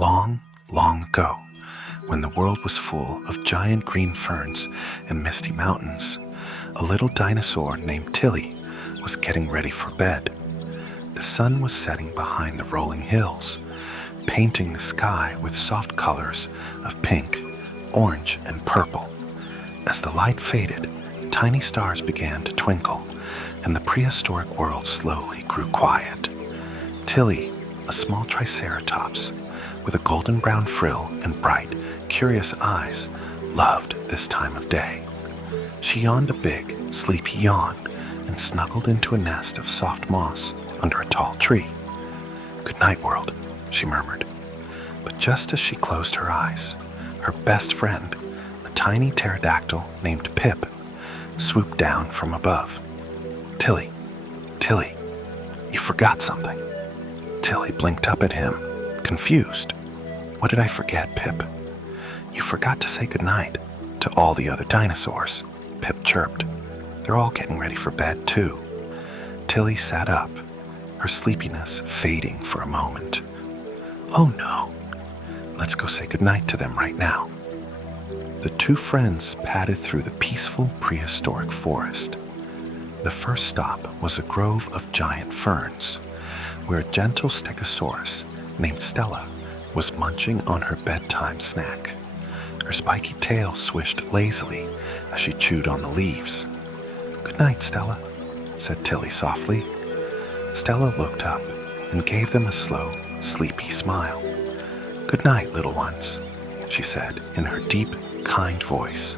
Long, long ago, when the world was full of giant green ferns and misty mountains, a little dinosaur named Tilly was getting ready for bed. The sun was setting behind the rolling hills, painting the sky with soft colors of pink, orange, and purple. As the light faded, tiny stars began to twinkle, and the prehistoric world slowly grew quiet. Tilly, a small triceratops with a golden brown frill and bright, curious eyes, loved this time of day. She yawned a big, sleepy yawn and snuggled into a nest of soft moss under a tall tree. "Good night, world," she murmured. But just as she closed her eyes, her best friend, a tiny pterodactyl named Pip, swooped down from above. "Tilly, Tilly, you forgot something." Tilly blinked up at him, confused. "What did I forget, Pip?" "You forgot to say goodnight to all the other dinosaurs," Pip chirped. "They're all getting ready for bed, too." Tilly sat up, her sleepiness fading for a moment. "Oh no, let's go say goodnight to them right now." The two friends padded through the peaceful prehistoric forest. The first stop was a grove of giant ferns, where a gentle stegosaurus named Stella was munching on her bedtime snack. Her spiky tail swished lazily as she chewed on the leaves. "Good night, Stella," said Tilly softly. Stella looked up and gave them a slow, sleepy smile. "Good night, little ones," she said in her deep, kind voice.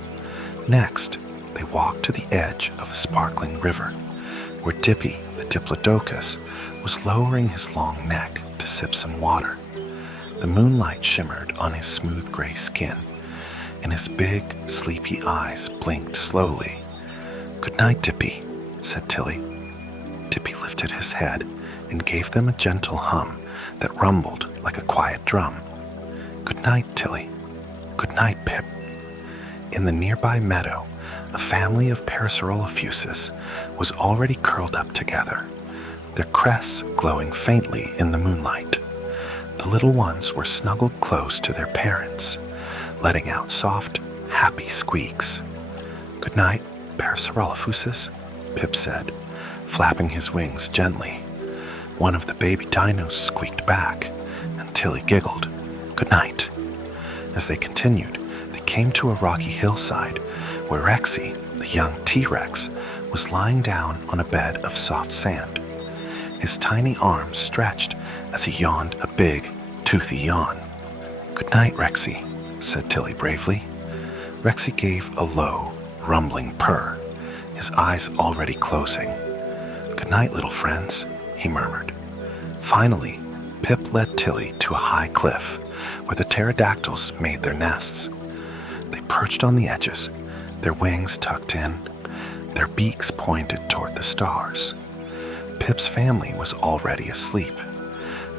Next, they walked to the edge of a sparkling river, where Dippy, the diplodocus, was lowering his long neck to sip some water. The moonlight shimmered on his smooth gray skin, and his big, sleepy eyes blinked slowly. "Good night, Dippy," said Tilly. Dippy lifted his head and gave them a gentle hum that rumbled like a quiet drum. "Good night, Tilly. Good night, Pip." In the nearby meadow, a family of Parasaurolophuses was already curled up together, their crests glowing faintly in the moonlight. The little ones were snuggled close to their parents, letting out soft, happy squeaks. "Good night, Parasaurolophuses," Pip said, flapping his wings gently. One of the baby dinos squeaked back, and Tilly giggled. "Good night." As they continued, they came to a rocky hillside where Rexy, the young T-Rex, was lying down on a bed of soft sand. His tiny arms stretched as he yawned a big, toothy yawn. "Good night, Rexy," said Tilly bravely. Rexy gave a low, rumbling purr, his eyes already closing. "Good night, little friends," he murmured. Finally, Pip led Tilly to a high cliff where the pterodactyls made their nests. They perched on the edges, their wings tucked in, their beaks pointed toward the stars. Pip's family was already asleep,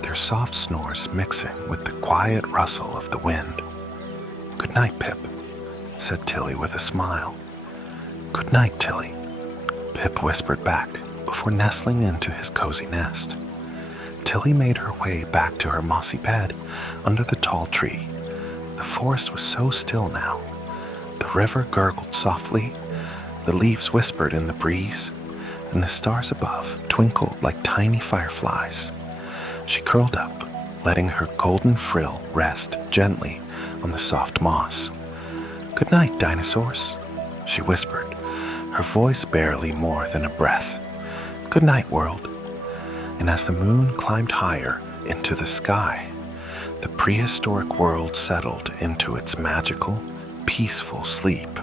their soft snores mixing with the quiet rustle of the wind. "Good night, Pip," said Tilly with a smile. "Good night, Tilly," Pip whispered back before nestling into his cozy nest. Tilly made her way back to her mossy bed under the tall tree. The forest was so still now. The river gurgled softly, the leaves whispered in the breeze, and the stars above twinkled like tiny fireflies. She curled up, letting her golden frill rest gently on the soft moss. "Good night, dinosaurs," she whispered, her voice barely more than a breath. "Good night, world." And as the moon climbed higher into the sky, the prehistoric world settled into its magical, peaceful sleep.